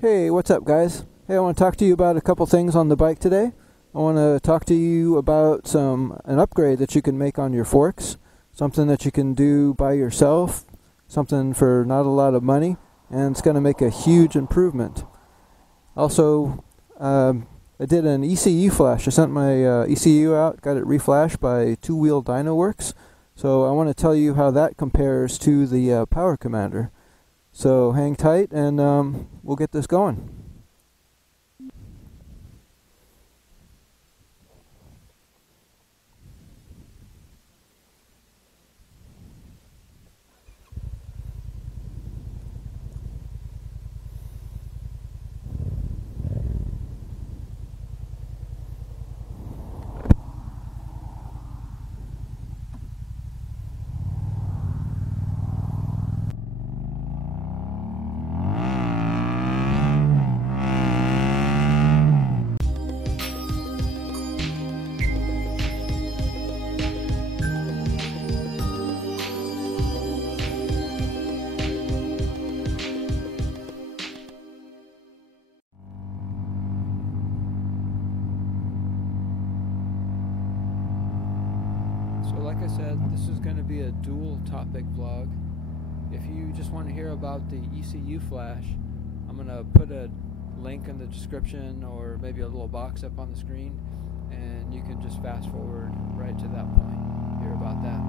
Hey, what's up, guys? Hey, I want to talk to you about a couple things on the bike today. I want to talk to you about an upgrade that you can make on your forks, something that you can do by yourself, something for not a lot of money, and it's going to make a huge improvement. Also, I did an ECU flash. I sent my ECU out, got it reflashed by Two Wheel Dyno Works. So I want to tell you how that compares to the Power Commander. So hang tight and we'll get this going. So like I said, this is going to be a dual topic vlog. If you just want to hear about the ECU flash, I'm going to put a link in the description or maybe a little box up on the screen, and you can just fast forward right to that point, hear about that.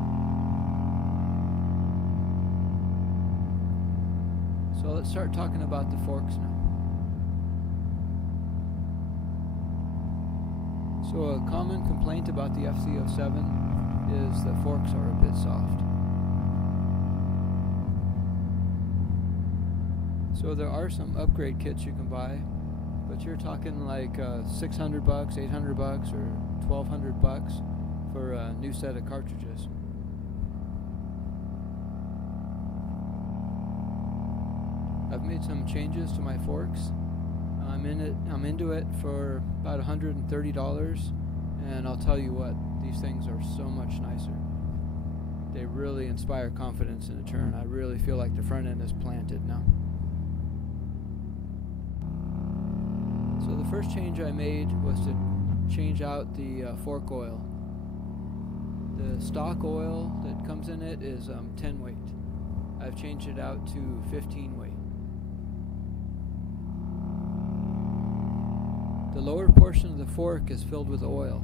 So let's start talking about the forks now. So a common complaint about the FZ-07 is the forks are a bit soft. So there are some upgrade kits you can buy, but you're talking like $600, $800, or $1,200 for a new set of cartridges. I've made some changes to my forks. I'm into it for about $130, and I'll tell you what, these things are so much nicer. They really inspire confidence in a turn. I really feel like the front end is planted now. So the first change I made was to change out the fork oil. The stock oil that comes in it is 10 weight. I've changed it out to 15 weight. The lower portion of the fork is filled with oil.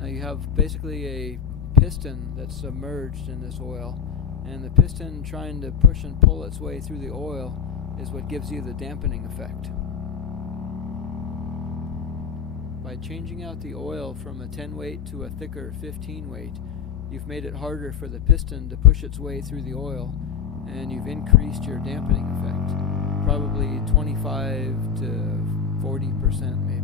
Now you have basically a piston that's submerged in this oil, and the piston trying to push and pull its way through the oil is what gives you the dampening effect. By changing out the oil from a 10 weight to a thicker 15 weight, you've made it harder for the piston to push its way through the oil, and you've increased your dampening effect, probably 25 to 40% maybe.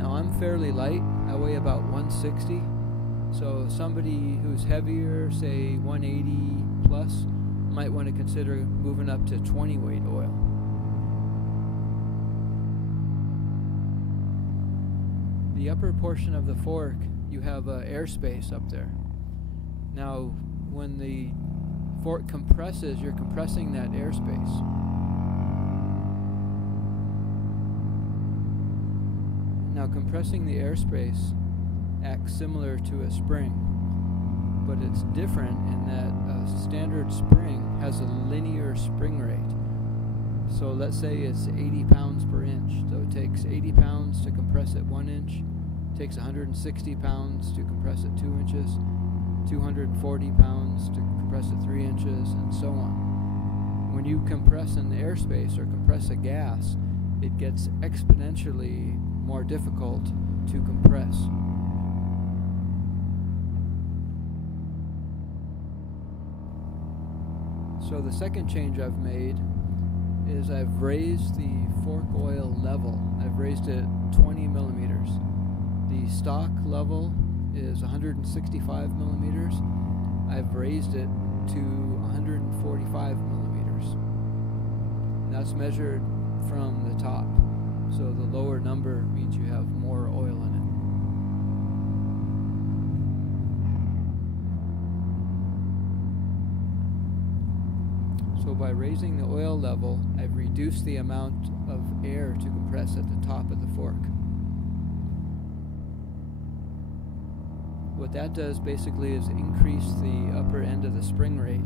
Now I'm fairly light, I weigh about 160, so somebody who's heavier, say 180 plus, might want to consider moving up to 20 weight oil. The upper portion of the fork, you have airspace up there. Now when the fork compresses, you're compressing that airspace. Now compressing the airspace acts similar to a spring, but it's different in that a standard spring has a linear spring rate. So let's say it's 80 pounds per inch, so it takes 80 pounds to compress it 1 inch, takes 160 pounds to compress it 2 inches, 240 pounds to compress it 3 inches, and so on. When you compress an airspace or compress a gas, it gets exponentially more difficult to compress. So the second change I've made is I've raised the fork oil level. I've raised it 20 millimeters. The stock level is 165 millimeters. I've raised it to 145 millimeters. That's measured from the top. So the lower number means you have more oil in it. So by raising the oil level, I've reduced the amount of air to compress at the top of the fork. What that does basically is increase the upper end of the spring rate,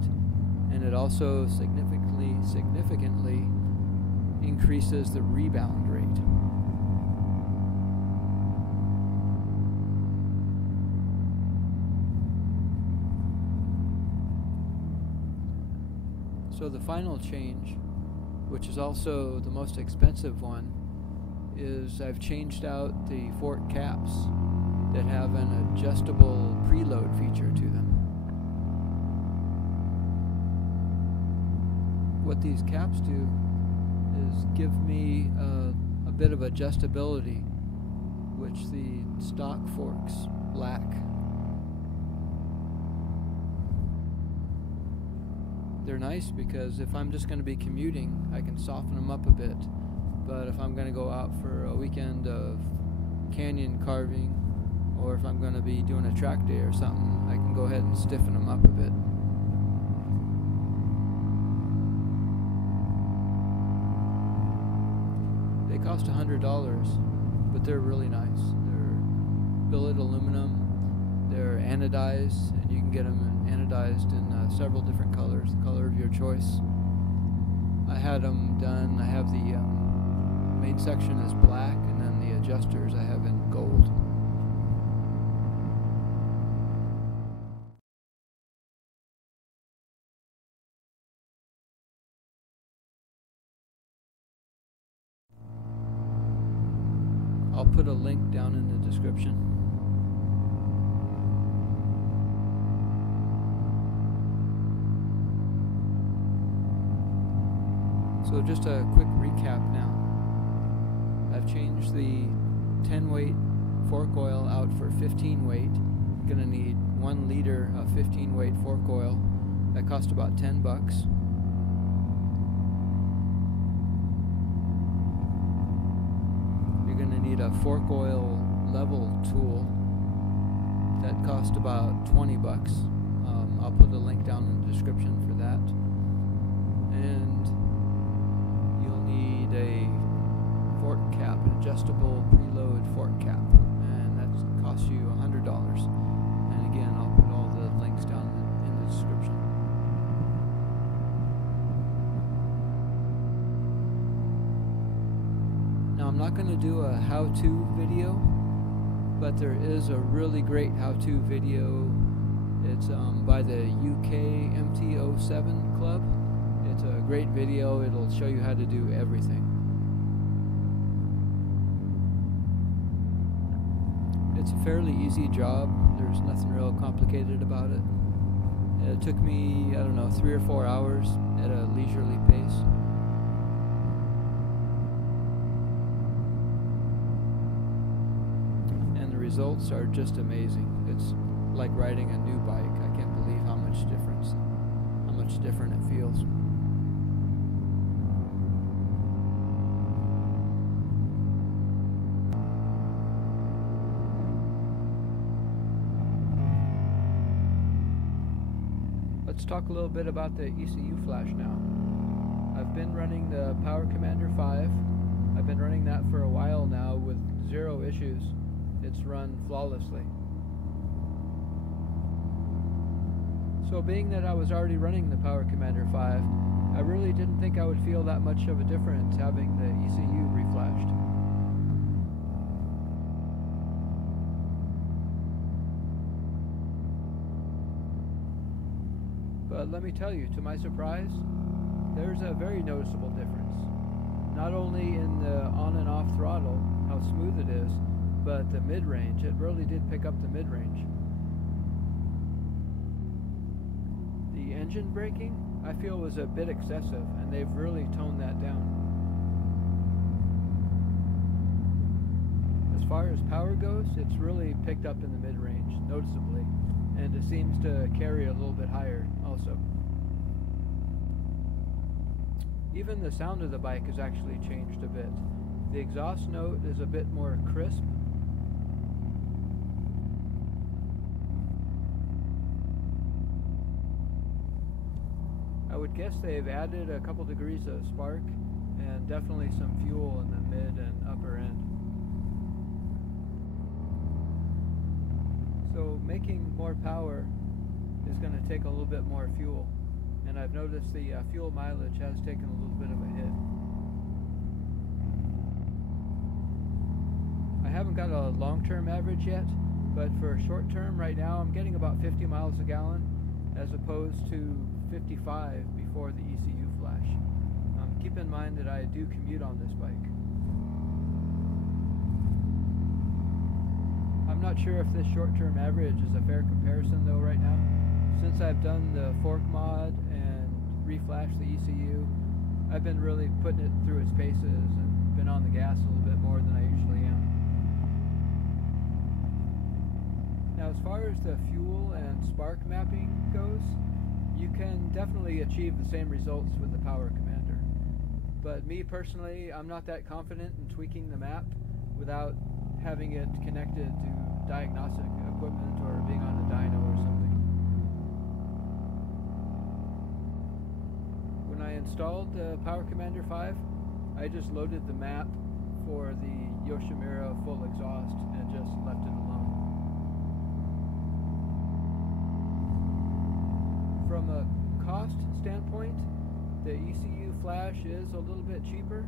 and it also significantly increases the rebound rate. So the final change, which is also the most expensive one, is I've changed out the fork caps that have an adjustable preload feature to them. What these caps do is give me a bit of adjustability, which the stock forks lack. They're nice because if I'm just going to be commuting, I can soften them up a bit. But if I'm going to go out for a weekend of canyon carving, or if I'm going to be doing a track day or something, I can go ahead and stiffen them up a bit. They cost $100, but they're really nice. They're billet aluminum, they're anodized, and you can get them anodized in several different colors, the color of your choice. I had them done, I have the main section is black, and then the adjusters I have in gold. I'll put a link down in the description. So just a quick recap now. I've changed the 10 weight fork oil out for 15 weight. I'm gonna need 1 liter of 15 weight fork oil. That cost about $10. You're gonna need a fork oil level tool that cost about $20. I'll put a link down in the description for that. And you'll need a fork cap, an adjustable preload fork cap, and that costs you $100. And again, I'll put all the links down in the description. Now I'm not going to do a how-to video, but there is a really great how-to video. It's by the UK MT-07 club. It's a great video. It'll show you how to do everything. It's a fairly easy job. There's nothing real complicated about it. It took me, I don't know, 3 or 4 hours at a leisurely pace. And the results are just amazing. It's like riding a new bike. I can't believe how much different it feels. Let's talk a little bit about the Ecu Flash now. I've been running the Power Commander 5. I've been running that for a while now with 0 issues. It's run flawlessly. So being that I was already running the Power Commander 5, I really didn't think I would feel that much of a difference having the ECU reflashed. But let me tell you, to my surprise, there's a very noticeable difference. Not only in the on and off throttle, how smooth it is, but the mid-range. It really did pick up the mid-range. The engine braking, I feel, was a bit excessive, and they've really toned that down. As far as power goes, it's really picked up in the mid-range, noticeably, and it seems to carry a little bit higher also. Even the sound of the bike has actually changed a bit. The exhaust note is a bit more crisp. I would would guess they've added a couple degrees of spark and definitely some fuel in the mid and upper end. So making more power is going to take a little bit more fuel, and I've noticed the fuel mileage has taken a little bit of a hit. I haven't got a long-term average yet, but for short-term right now I'm getting about 50 miles a gallon as opposed to 55 before the ECU flash. Keep in mind that I do commute on this bike. I'm not sure if this short-term average is a fair comparison though right now. Since I've done the fork mod and reflashed the ECU, I've been really putting it through its paces and been on the gas a little bit more than I usually am. Now as far as the fuel and spark mapping goes, you can definitely achieve the same results with the Power Commander. But me personally, I'm not that confident in tweaking the map without having it connected to diagnostic equipment or being on a dyno or something. When I installed the Power Commander 5, I just loaded the map for the Yoshimura full exhaust and just left it alone. From a cost standpoint, the ECU Flash is a little bit cheaper.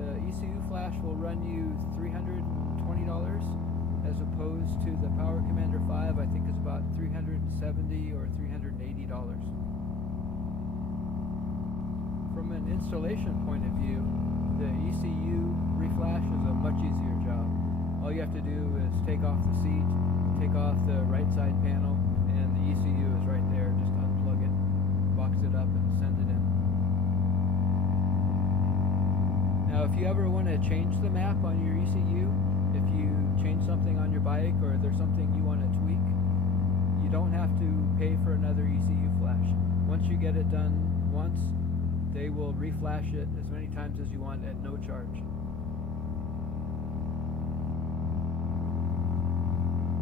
The ECU Flash will run you $320 as opposed to the Power Commander 5 I think is about $370 or $380. From an installation point of view, the ECU reflash is a much easier job. All you have to do is take off the seat, take off the right side panel, and the ECU is right there. Just unplug it, box it up, and send it in. Now if you ever want to change the map on your ECU, if you change something on your bike or there's something you want to tweak, you don't have to pay for another ECU flash. Once you get it done once, they will reflash it as many times as you want at no charge.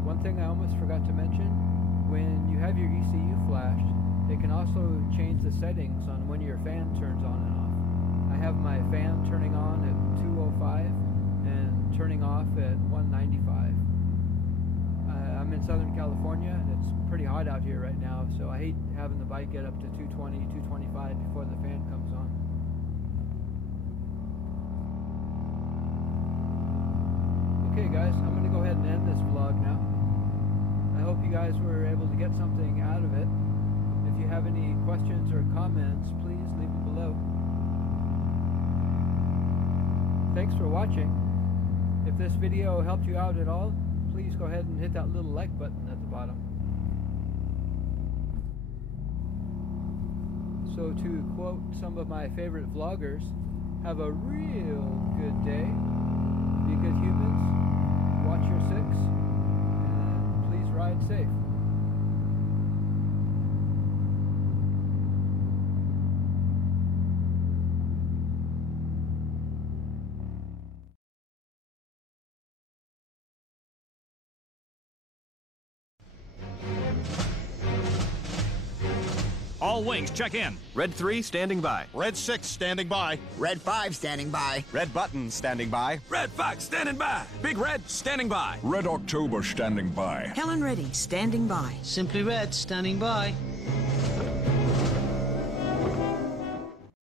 One thing I almost forgot to mention, when you have your ECU flashed, it can also change the settings on when your fan turns on and off. I have my fan turning on at 205 and turning off at 195. I'm in Southern California and it's pretty hot out here right now, so I hate having the bike get up to 220, 225 before the fan comes on. Okay guys, I'm going to go ahead and end this vlog now. I hope you guys were able to get something out of it. If you have any questions or comments, please leave them below. Thanks for watching. If this video helped you out at all, please go ahead and hit that little like button at the bottom. So to quote some of my favorite vloggers, have a real good day, be good humans, watch your six, and please ride safe. All wings, check in. Red 3, standing by. Red 6, standing by. Red 5, standing by. Red button, standing by. Red Fox, standing by. Big Red, standing by. Red October, standing by. Helen Reddy, standing by. Simply Red, standing by.